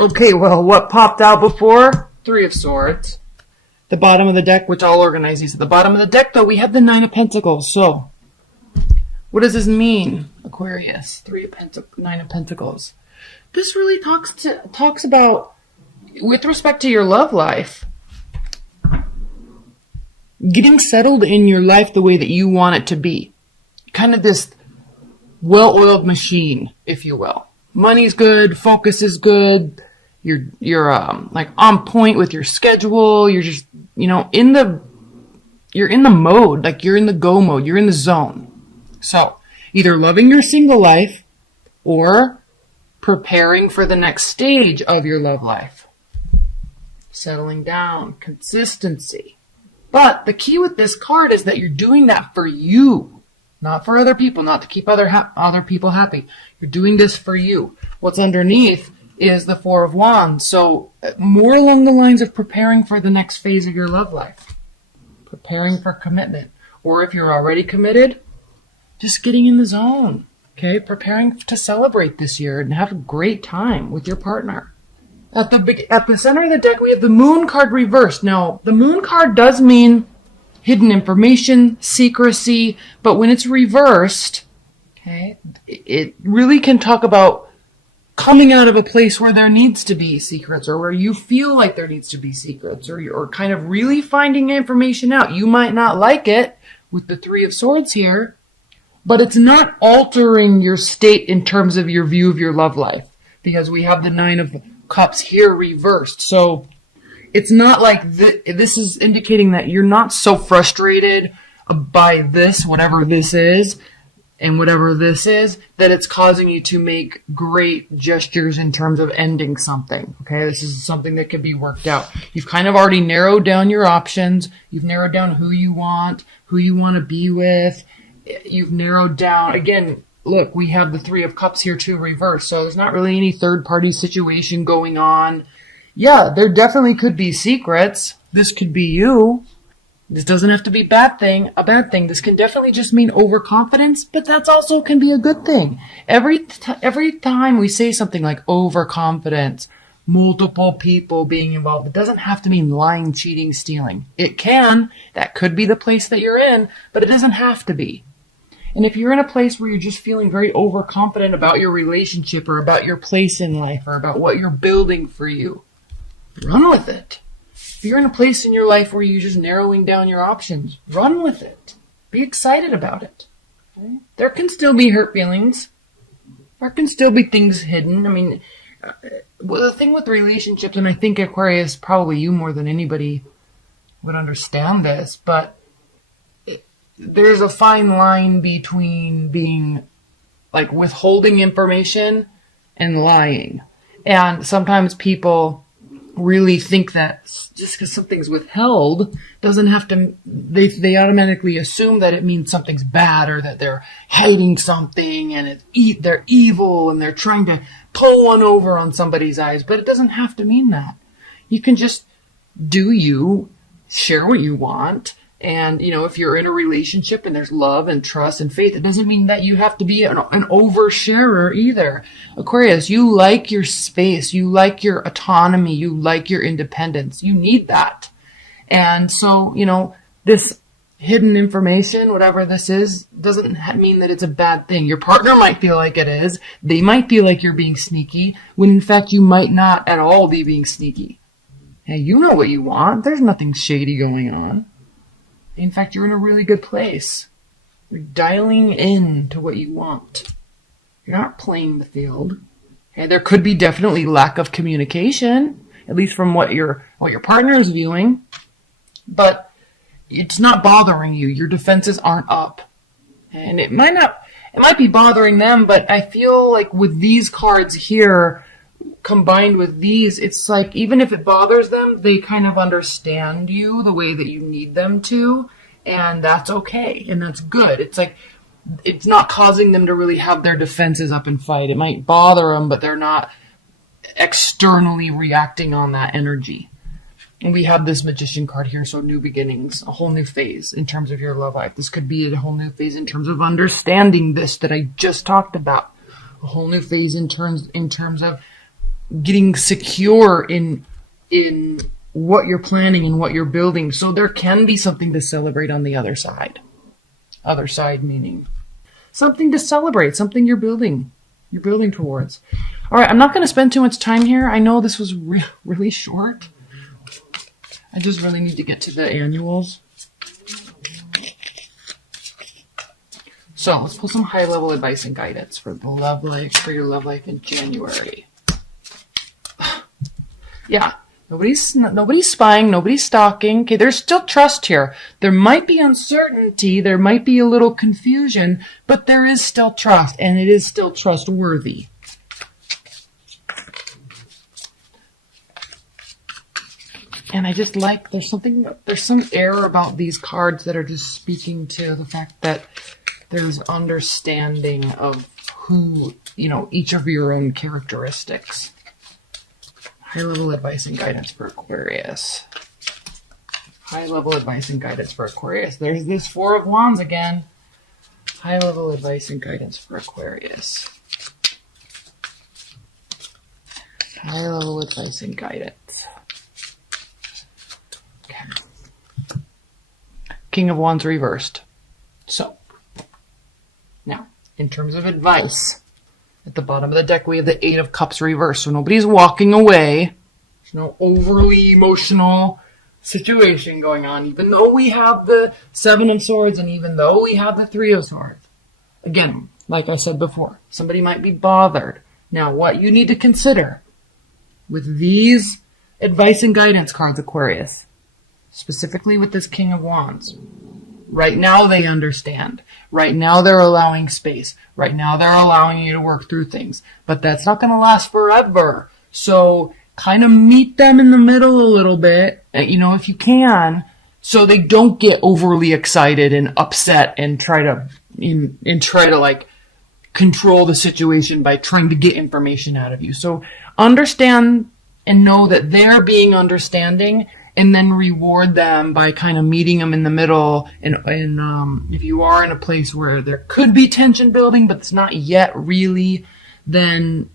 Okay, well, what popped out before? Three of Swords. The bottom of the deck, which I'll organize these. At the bottom of the deck, though, we have the Nine of Pentacles. So, what does this mean, Aquarius? Nine of Pentacles. This really talks about, with respect to your love life, getting settled in your life the way that you want it to be. Kind of this well-oiled machine, if you will. Money's good, focus is good, you're like on point with your schedule, you're just, you're in the mode, like you're in the go mode, you're in the zone. So, either loving your single life or preparing for the next stage of your love life. Settling down, consistency. But the key with this card is that you're doing that for you. Not for other people, not to keep other people happy. You're doing this for you. What's underneath is the Four of Wands. So more along the lines of preparing for the next phase of your love life. Preparing for commitment. Or if you're already committed, just getting in the zone. Okay? Preparing to celebrate this year and have a great time with your partner. At the center of the deck, we have the Moon card reversed. Now, the Moon card does mean hidden information, secrecy, but when it's reversed, okay, it really can talk about coming out of a place where there needs to be secrets, or where you feel like there needs to be secrets, or kind of really finding information out. You might not like it with the Three of Swords here, but it's not altering your state in terms of your view of your love life, because we have the Nine of Cups here reversed. So it's not like this is indicating that you're not so frustrated by this, whatever this is, and whatever this is, that it's causing you to make great gestures in terms of ending something. Okay, this is something that can be worked out. You've kind of already narrowed down your options. You've narrowed down who you want to be with. You've narrowed down, again, look, we have the Three of Cups here too reversed, so there's not really any third-party situation going on. Yeah, there definitely could be secrets. This could be you. This doesn't have to be a bad thing. This can definitely just mean overconfidence, but that's also can be a good thing. Every time we say something like overconfidence, multiple people being involved, it doesn't have to mean lying, cheating, stealing. It can. That could be the place that you're in, but it doesn't have to be. And if you're in a place where you're just feeling very overconfident about your relationship or about your place in life or about what you're building for you, run with it. If you're in a place in your life where you're just narrowing down your options, run with it. Be excited about it. Okay? There can still be hurt feelings. There can still be things hidden. I mean, well, the thing with relationships, and I think Aquarius, probably you more than anybody would understand this, but there's a fine line between being like withholding information and lying. And sometimes people really think that just because something's withheld doesn't have to, they automatically assume that it means something's bad or that they're hiding something and they're evil and they're trying to pull one over on somebody's eyes. But it doesn't have to mean that. You can just do you, share what you want. And, if you're in a relationship and there's love and trust and faith, it doesn't mean that you have to be an oversharer either. Aquarius, you like your space. You like your autonomy. You like your independence. You need that. And so, this hidden information, whatever this is, doesn't mean that it's a bad thing. Your partner might feel like it is. They might feel like you're being sneaky, when in fact you might not at all be being sneaky. Hey, you know what you want. There's nothing shady going on. In fact, you're in a really good place. You're dialing in to what you want. You're not playing the field. Okay, there could be definitely lack of communication, at least from what your partner is viewing. But it's not bothering you. Your defenses aren't up. And it might be bothering them, but I feel like with these cards here, combined with these, it's like even if it bothers them, they kind of understand you the way that you need them to, and that's okay, and that's good. It's like it's not causing them to really have their defenses up and fight. It might bother them, but they're not externally reacting on that energy. And we have this Magician card here, so new beginnings, a whole new phase in terms of your love life. This could be a whole new phase in terms of understanding this that I just talked about. A whole new phase in terms of getting secure in what you're planning and what you're building. So there can be something to celebrate on the other side. Other side meaning something to celebrate, something you're building towards. All right, I'm not going to spend too much time here. I know this was really short. I just really need to get to the annuals. So let's pull some high-level advice and guidance for the love life, for your love life in January. Yeah, nobody's spying, nobody's stalking. Okay, there's still trust here. There might be uncertainty, there might be a little confusion, but there is still trust, and it is still trustworthy. And I just like, there's some air about these cards that are just speaking to the fact that there's understanding of who, each of your own characteristics. High-level advice and guidance for Aquarius. High-level advice and guidance for Aquarius. There's this Four of Wands again. High-level advice and guidance for Aquarius. High-level advice and guidance. Okay. King of Wands reversed. So, now, in terms of advice, at the bottom of the deck we have the Eight of Cups reversed. So nobody's walking away. There's no overly emotional situation going on, even though we have the Seven of Swords and even though we have the Three of Swords. Again, like I said before, somebody might be bothered. Now, what you need to consider with these advice and guidance cards, Aquarius, specifically with this King of Wands, right now they understand. Right now they're allowing space. Right now they're allowing you to work through things. But that's not going to last forever. So kind of meet them in the middle a little bit, if you can, so they don't get overly excited and upset and try to like control the situation by trying to get information out of you. So understand and know that they're being understanding, and then reward them by kind of meeting them in the middle. And if you are in a place where there could be tension building, but it's not yet really, then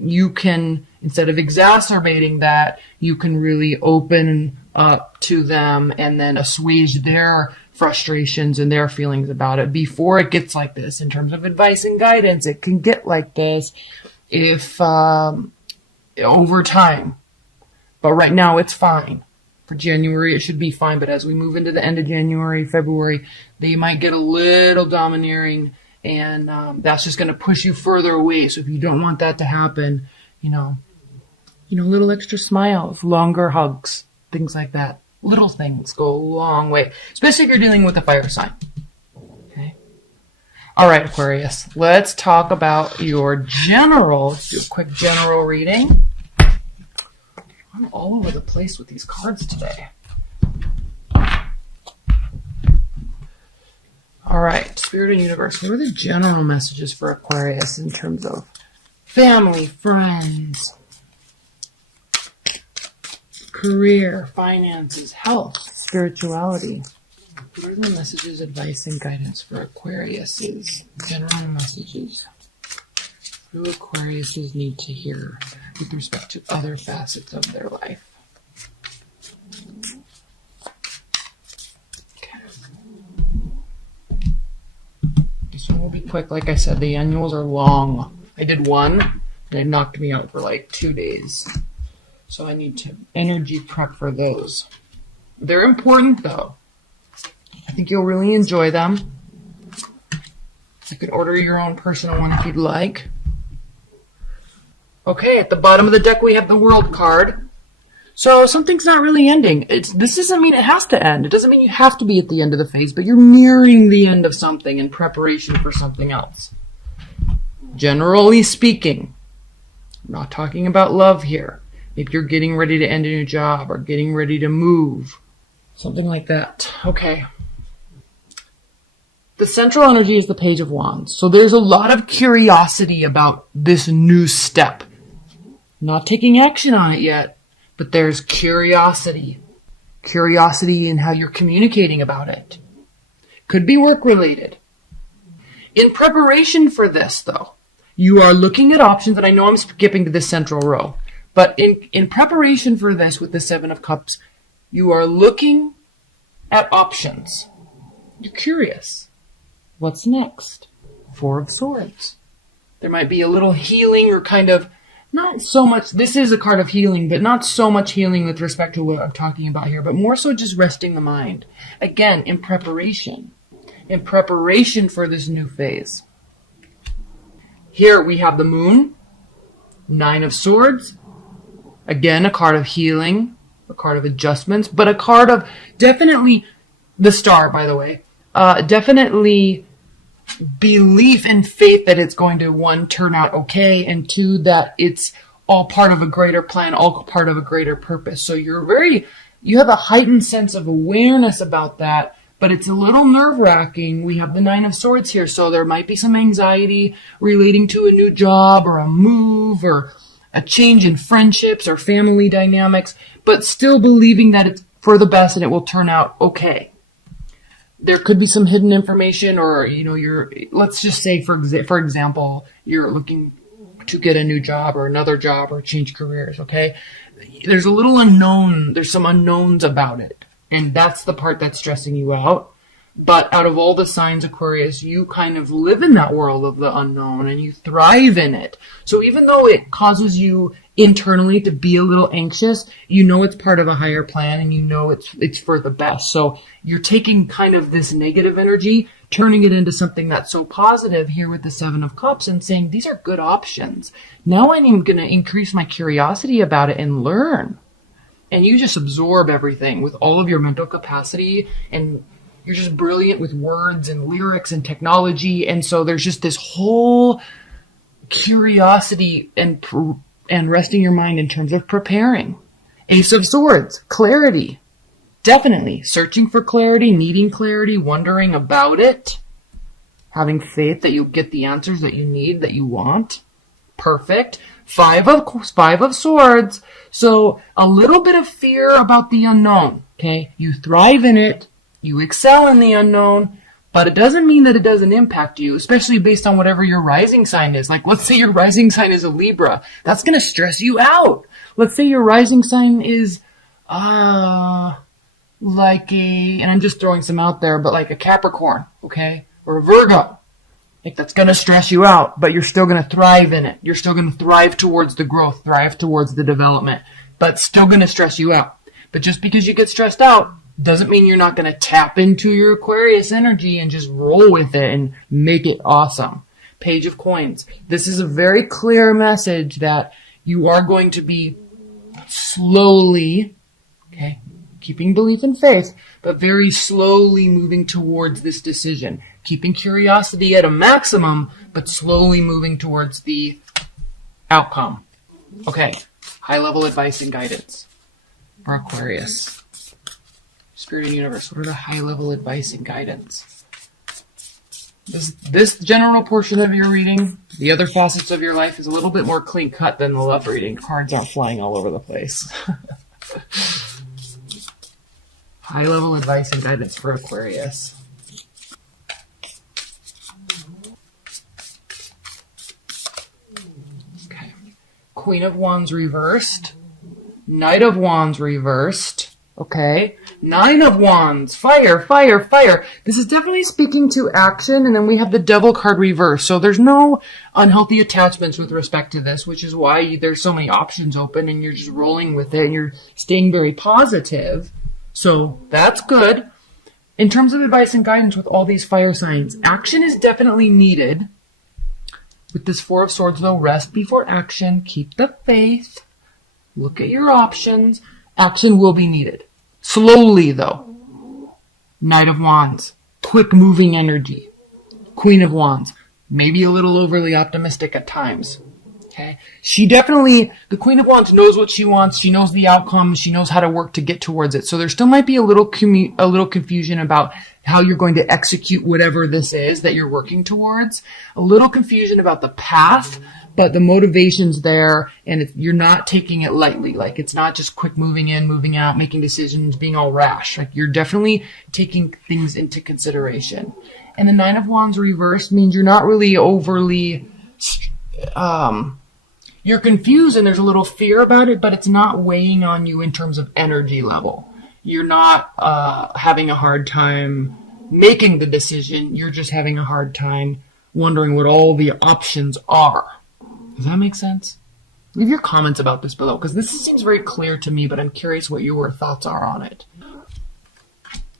you can, instead of exacerbating that, you can really open up to them and then assuage their frustrations and their feelings about it before it gets like this. In terms of advice and guidance, it can get like this if over time. But right now it's fine. For January, it should be fine. But as we move into the end of January, February, they might get a little domineering, and that's just going to push you further away. So if you don't want that to happen, little extra smiles, longer hugs, things like that. Little things go a long way, especially if you're dealing with a fire sign. Okay. All right, Aquarius, let's talk about your general. Let's do a quick general reading. I'm all over the place with these cards today. All right, Spirit and Universe. What are the general messages for Aquarius in terms of family, friends, career, finances, health, spirituality? What are the messages, advice, and guidance for Aquarius's general messages? What do Aquariuses need to hear with respect to other facets of their life? Okay. This one will be quick. Like I said, the annuals are long. I did one, and it knocked me out for like 2 days. So I need to energy prep for those. They're important, though. I think you'll really enjoy them. You could order your own personal one if you'd like. Okay, at the bottom of the deck we have the World card. So something's not really ending. This doesn't mean it has to end. It doesn't mean you have to be at the end of the phase, but you're nearing the end of something in preparation for something else. Generally speaking, I'm not talking about love here. If you're getting ready to end a new job or getting ready to move, something like that. Okay. The central energy is the Page of Wands. So there's a lot of curiosity about this new step. Not taking action on it yet, but there's curiosity. Curiosity in how you're communicating about it. Could be work related. In preparation for this, though, You are looking at options, and I know I'm skipping to this central row, but in preparation for this with the Seven of Cups, you are looking at options. You're curious. What's next? Four of Swords. There might be a little healing or kind of, not so much, this is a card of healing, but not so much healing with respect to what I'm talking about here, but more so just resting the mind. Again, in preparation for this new phase. Here we have the Moon, Nine of Swords. Again, a card of healing, a card of adjustments, but a card of definitely, the Star, by the way, definitely belief and faith that it's going to, one, turn out okay, and two, that it's all part of a greater plan, all part of a greater purpose. So you have a heightened sense of awareness about that, but it's a little nerve-wracking. We have the Nine of Swords here, so there might be some anxiety relating to a new job or a move or a change in friendships or family dynamics, but still believing that it's for the best and it will turn out okay. There could be some hidden information, or, let's just say, for example, you're looking to get a new job or another job or change careers, okay? There's a little unknown, there's some unknowns about it. And that's the part that's stressing you out. But out of all the signs, Aquarius, you kind of live in that world of the unknown and you thrive in it. So even though it causes you internally to be a little anxious, you know it's part of a higher plan and you know it's for the best. So you're taking kind of this negative energy, turning it into something that's so positive here with the Seven of Cups and saying, these are good options. Now I'm going to increase my curiosity about it and learn. And you just absorb everything with all of your mental capacity, and you're just brilliant with words and lyrics and technology. And so there's just this whole curiosity and resting your mind in terms of preparing. Ace of Swords, clarity. Definitely searching for clarity, needing clarity, wondering about it, having faith that you'll get the answers that you need, that you want. Perfect. Five of Swords. So a little bit of fear about the unknown. Okay. You thrive in it. You excel in the unknown, but it doesn't mean that it doesn't impact you, especially based on whatever your rising sign is. Like, let's say your rising sign is a Libra. That's going to stress you out. Let's say your rising sign is, and I'm just throwing some out there, but like a Capricorn, okay? Or a Virgo. Like, that's going to stress you out, but you're still going to thrive in it. You're still going to thrive towards the growth, thrive towards the development, but still going to stress you out. But just because you get stressed out doesn't mean you're not going to tap into your Aquarius energy and just roll with it and make it awesome. Page of Coins. This is a very clear message that you are going to be slowly, okay, keeping belief and faith, but very slowly moving towards this decision. Keeping curiosity at a maximum, but slowly moving towards the outcome. Okay, high-level advice and guidance for Aquarius. Spirit and Universe, what are the high-level advice and guidance? This general portion of your reading, the other facets of your life, is a little bit more clean-cut than the love reading. Cards aren't flying all over the place. High-level advice and guidance for Aquarius. Okay. Queen of Wands reversed. Knight of Wands reversed. Okay. Nine of Wands. Fire, fire, fire. This is definitely speaking to action. And then we have the Devil card reversed. So there's no unhealthy attachments with respect to this, which is why there's so many options open and you're just rolling with it and you're staying very positive. So that's good. In terms of advice and guidance with all these fire signs, action is definitely needed. With this Four of Swords, though, rest before action. Keep the faith. Look at your options. Action will be needed. Slowly, though. Knight of Wands. Quick moving energy. Queen of Wands. Maybe a little overly optimistic at times. Okay. The Queen of Wands knows what she wants. She knows the outcome. She knows how to work to get towards it. So there still might be a little confusion about how you're going to execute whatever this is that you're working towards. A little confusion about the path, but the motivation's there, and you're not taking it lightly. Like, it's not just quick moving in, moving out, making decisions, being all rash. Like, you're definitely taking things into consideration. And the Nine of Wands reversed means you're not really overly you're confused and there's a little fear about it, but it's not weighing on you in terms of energy level. You're not having a hard time making the decision. You're just having a hard time wondering what all the options are. Does that make sense? Leave your comments about this below, because this seems very clear to me, but I'm curious what your thoughts are on it.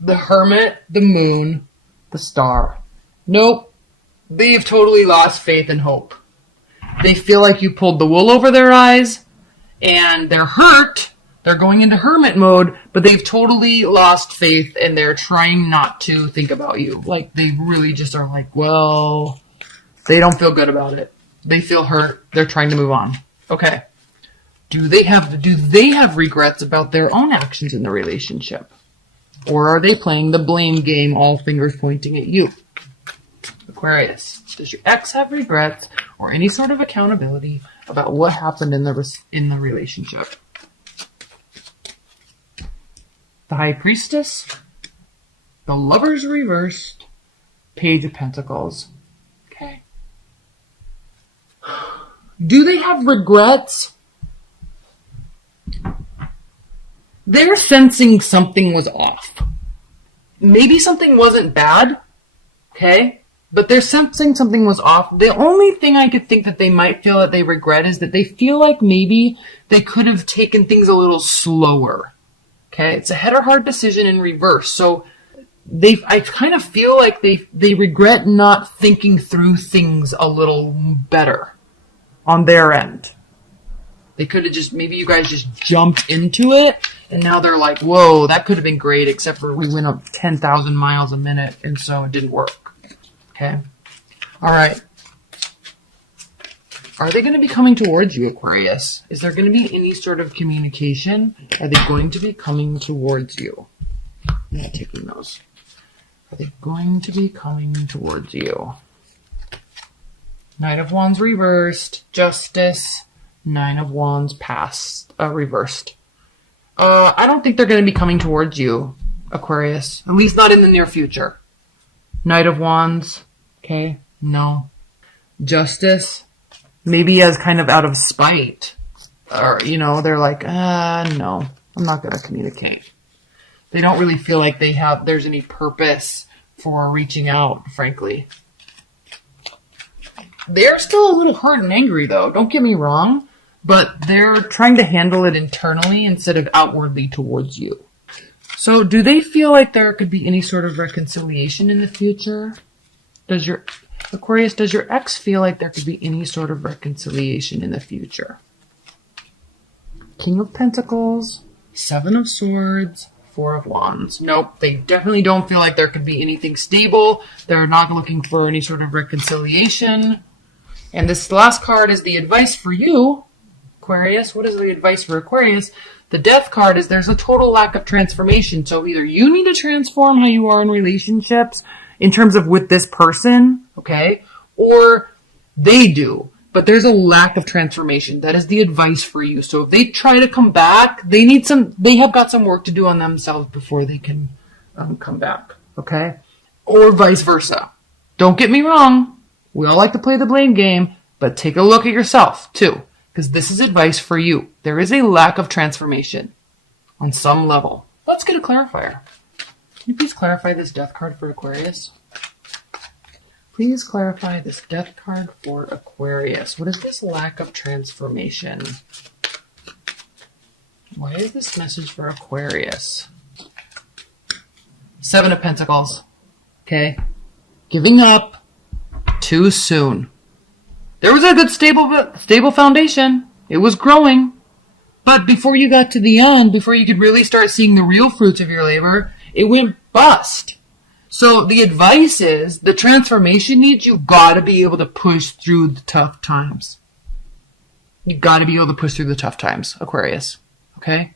The Hermit, the Moon, the Star. Nope. They've totally lost faith and hope. They feel like you pulled the wool over their eyes, and they're hurt. They're going into hermit mode, but they've totally lost faith, and they're trying not to think about you. Like, they really just are like, well, they don't feel good about it. They feel hurt. They're trying to move on. Okay. Do they have regrets about their own actions in the relationship? Or are they playing the blame game, all fingers pointing at you? Aquarius, does your ex have regrets or any sort of accountability about what happened in the relationship? The High Priestess, the Lovers reversed, Page of Pentacles. Okay. Do they have regrets? They're sensing something was off. Maybe something wasn't bad, okay? But they're sensing something was off. The only thing I could think that they might feel that they regret is that they feel like maybe they could have taken things a little slower, okay? It's a head or heart decision in reverse. So I kind of feel like they regret not thinking through things a little better on their end. They could have just, maybe you guys just jumped into it, and now they're like, whoa, that could have been great, except for we went up 10,000 miles a minute, and so it didn't work. Okay? All right. Are they going to be coming towards you, Aquarius? Is there going to be any sort of communication? Are they going to be coming towards you? I'm not taking those. Are they going to be coming towards you? Knight of Wands reversed. Justice. Nine of Wands reversed. I don't think they're going to be coming towards you, Aquarius. At least not in the near future. Knight of Wands. Okay. No. Justice. Maybe as kind of out of spite. Or, they're like, no. I'm not going to communicate. They don't really feel like there's any purpose for reaching out, frankly. They're still a little hurt and angry, though. Don't get me wrong. But they're trying to handle it internally instead of outwardly towards you. So do they feel like there could be any sort of reconciliation in the future? Aquarius, does your ex feel like there could be any sort of reconciliation in the future? King of Pentacles, Seven of Swords, Four of Wands. Nope, they definitely don't feel like there could be anything stable. They're not looking for any sort of reconciliation. And this last card is the advice for you, Aquarius. What is the advice for Aquarius? The Death card is there's a total lack of transformation. So either you need to transform how you are in relationships in terms of with this person, okay, or they do. But there's a lack of transformation. That is the advice for you. So if they try to come back, they have got some work to do on themselves before they can come back, okay? Or vice versa. Don't get me wrong. We all like to play the blame game, but take a look at yourself too, because this is advice for you. There is a lack of transformation on some level. Let's get a clarifier. Can you please clarify this Death card for Aquarius? Please clarify this Death card for Aquarius. What is this lack of transformation? Why is this message for Aquarius? Seven of Pentacles. Okay. Giving up too soon. There was a good stable foundation. It was growing. But before you got to the end, before you could really start seeing the real fruits of your labor, it went bust. So the advice is, the transformation needs, you gotta be able to push through the tough times. You gotta be able to push through the tough times, Aquarius. Okay?